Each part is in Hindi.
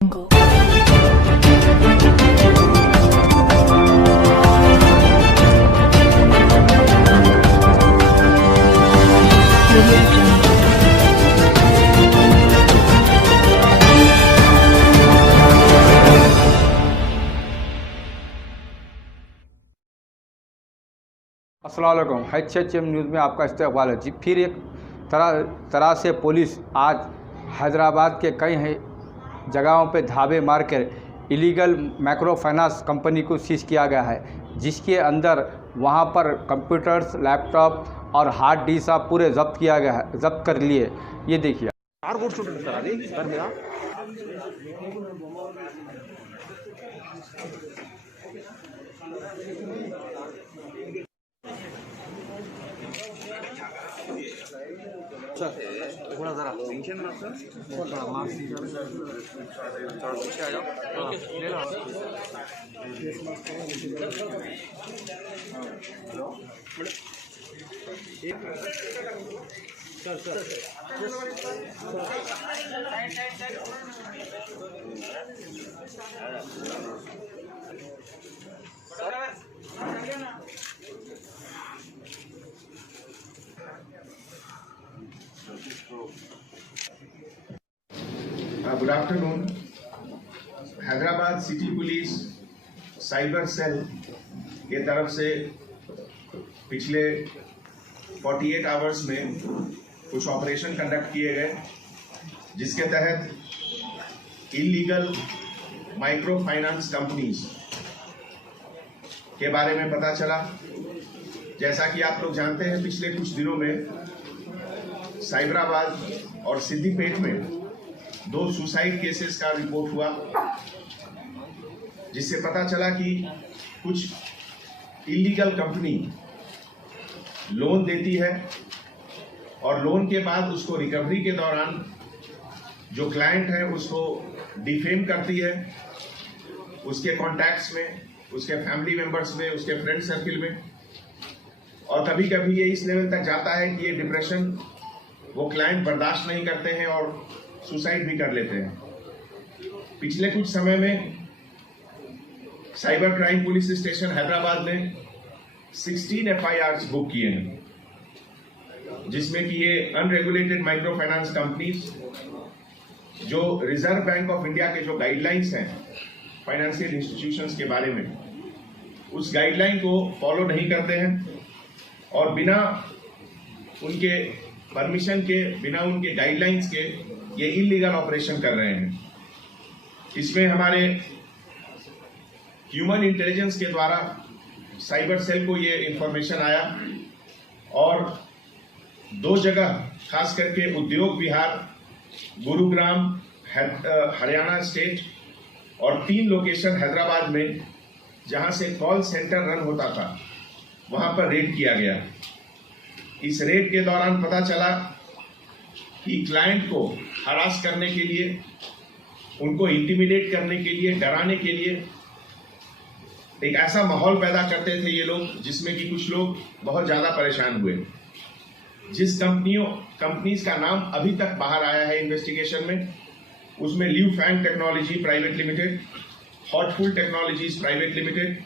अस्सलाम वालेकुम। HHM न्यूज़ में आपका इस्तकबाल है जी। फिर एक तरह से पुलिस आज हैदराबाद के कई जगहों पे धाबे मारकर इलीगल माइक्रो फाइनेंस कंपनी को सीज किया गया है, जिसके अंदर वहां पर कंप्यूटर्स, लैपटॉप और हार्ड डिस्क पूरे जब्त किया गया है, जब्त कर लिए। ये देखिए। थोड़ा जरा टेंशन मत कर, थोड़ा मार्क्स थोड़ा पीछे आ जाओ, ले लो। Good afternoon. Hyderabad city police cyber cell के तरफ से पिछले 48 आवर्स में कुछ ऑपरेशन कंडक्ट किए गए, जिसके तहत इलीगल माइक्रो फाइनेंस कंपनीज के बारे में पता चला। जैसा कि आप लोग जानते हैं, पिछले कुछ दिनों में साइबराबाद और सिद्दीपेट में 2 सुसाइड केसेस का रिपोर्ट हुआ, जिससे पता चला कि कुछ इलीगल कंपनी लोन देती है और लोन के बाद उसको रिकवरी के दौरान जो क्लाइंट है उसको डिफेम करती है, उसके कॉन्टैक्ट्स में, उसके फैमिली मेंबर्स में, उसके फ्रेंड सर्किल में, और कभी कभी ये इस लेवल तक जाता है कि ये डिप्रेशन वो क्लाइंट बर्दाश्त नहीं करते हैं और सुसाइड भी कर लेते हैं। पिछले कुछ समय में cyber crime police station Hyderabad ने 16 FIRs बुक किए हैं, जिसमें कि ये अनरेगुलेटेड माइक्रो फाइनेंस कंपनीज जो रिजर्व बैंक ऑफ इंडिया के जो गाइडलाइंस हैं फाइनेंशियल इंस्टीट्यूशंस के बारे में, उस गाइडलाइन को फॉलो नहीं करते हैं और बिना उनके परमिशन के, बिना उनके गाइडलाइंस के ये इलीगल ऑपरेशन कर रहे हैं। इसमें हमारे ह्यूमन इंटेलिजेंस के द्वारा साइबर सेल को ये इंफॉर्मेशन आया और 2 जगह, खास करके उद्योग विहार, गुरुग्राम हरियाणा स्टेट, और 3 लोकेशन हैदराबाद में जहां से कॉल सेंटर रन होता था, वहां पर रेड किया गया। इस रेड के दौरान पता चला कि क्लाइंट को हरास करने के लिए, उनको इंटिमिडेट करने के लिए, डराने के लिए एक ऐसा माहौल पैदा करते थे ये लोग, जिसमें कि कुछ लोग बहुत ज़्यादा परेशान हुए। जिस कंपनीज का नाम अभी तक बाहर आया है इन्वेस्टिगेशन में, उसमें Liu Fang technology private limited, Hotful technologies private limited,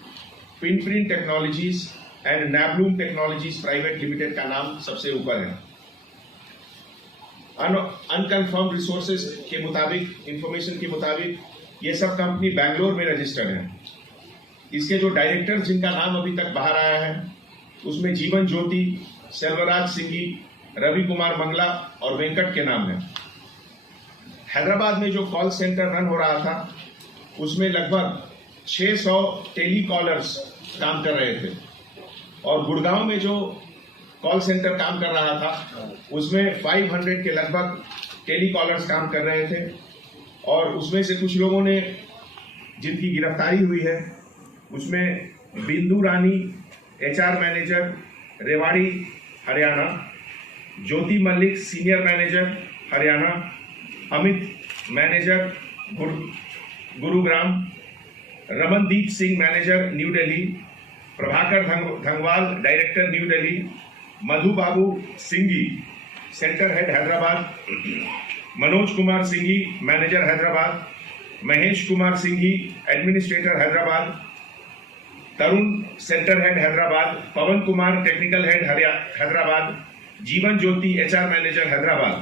Pinprint technologies and Nabloom technologies private limited का नाम सबसे ऊपर है। अनकन्फर्म रिसोर्सेज के मुताबिक, इंफॉर्मेशन के मुताबिक, ये सब कंपनी बैंगलोर में रजिस्टर्ड है। इसके जो डायरेक्टर जिनका नाम अभी तक बाहर आया है, उसमें जीवन ज्योति, सेल्वराज सिंगी, रवि कुमार मंगला और वेंकट के नाम है। हैदराबाद में जो कॉल सेंटर रन हो रहा था, उसमें लगभग 600 टेलीकॉलर्स काम कर रहे थे, और गुड़गांव में जो कॉल सेंटर काम कर रहा था, उसमें 500 के लगभग टेलीकॉलर्स काम कर रहे थे। और उसमें से कुछ लोगों ने जिनकी गिरफ्तारी हुई है, उसमें Bindu Rani HR manager Rewari Haryana, Jyoti Mallik senior manager Haryana, Amit manager Gurugram, Ramandeep Singh manager New Delhi, Prabhakar Dhangwal director New Delhi, Madhu Babu Singhi centre head Hyderabad, Manoj Kumar Singhi manager Hyderabad, Mahesh Kumar Singhi, administrator Hyderabad, Tarun centre head Hyderabad, Pawan Kumar technical head Hyderabad, Jeevan Jyoti HR manager Hyderabad.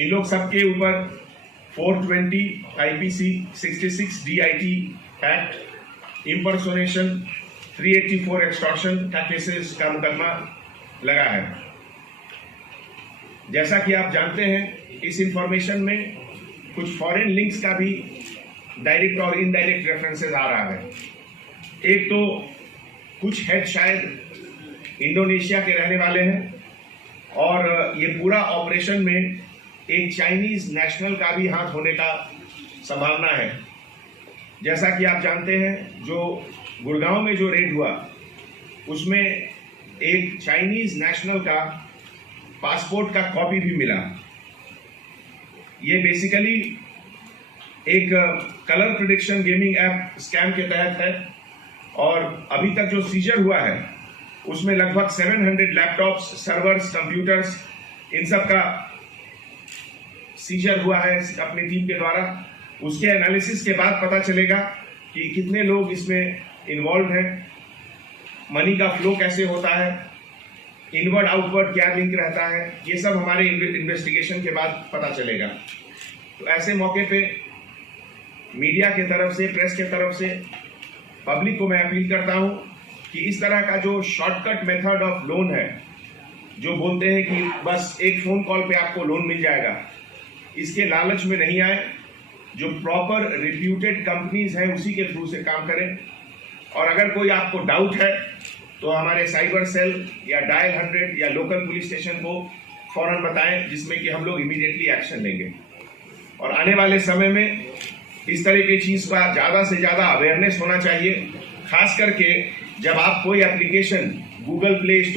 इन लोग सबके ऊपर 420 IPC 66 DIT act, impersonation, 384 extortion का केसेस का मुकदमा लगा है। जैसा कि आप जानते हैं, इस इंफॉर्मेशन में कुछ फॉरेन लिंक्स का भी डायरेक्ट और इनडायरेक्ट रेफरेंसेस आ रहा है। एक तो कुछ हेड शायद इंडोनेशिया के रहने वाले हैं और ये पूरा ऑपरेशन में एक चाइनीज नेशनल का भी हाथ होने का संभावना है। जैसा कि आप जानते हैं, जो गुड़गांव में जो रेड हुआ उसमें एक चाइनीज नेशनल का पासपोर्ट का कॉपी भी मिला। ये बेसिकली एक colour prediction gaming app scam के तहत है और अभी तक जो सीजर हुआ है उसमें लगभग 700 लैपटॉप्स, सर्वर्स, कंप्यूटर्स, इन सब का सीजर हुआ है अपनी टीम के द्वारा। उसके एनालिसिस के बाद पता चलेगा कि कितने लोग इसमें इन्वॉल्व हैं, मनी का फ्लो कैसे होता है, इनवर्ड आउटवर्ड क्या लिंक रहता है, ये सब हमारे इन्वेस्टिगेशन के बाद पता चलेगा। तो ऐसे मौके पे मीडिया के तरफ से, प्रेस के तरफ से पब्लिक को मैं अपील करता हूं कि इस तरह का जो शॉर्टकट मेथड ऑफ लोन है, जो बोलते हैं कि बस एक फोन कॉल पे आपको लोन मिल जाएगा, इसके लालच में नहीं आए। जो प्रॉपर रिप्यूटेड कंपनीज हैं उसी के थ्रू से काम करें। और अगर कोई आपको डाउट है तो हमारे साइबर सेल या डायल 100 या लोकल पुलिस स्टेशन को फौरन बताएं, जिसमें कि हम लोग इमीडिएटली एक्शन लेंगे। और आने वाले समय में इस तरह की चीज का ज्यादा से ज्यादा अवेयरनेस होना चाहिए, खास करके जब आप कोई एप्लीकेशन गूगल प्ले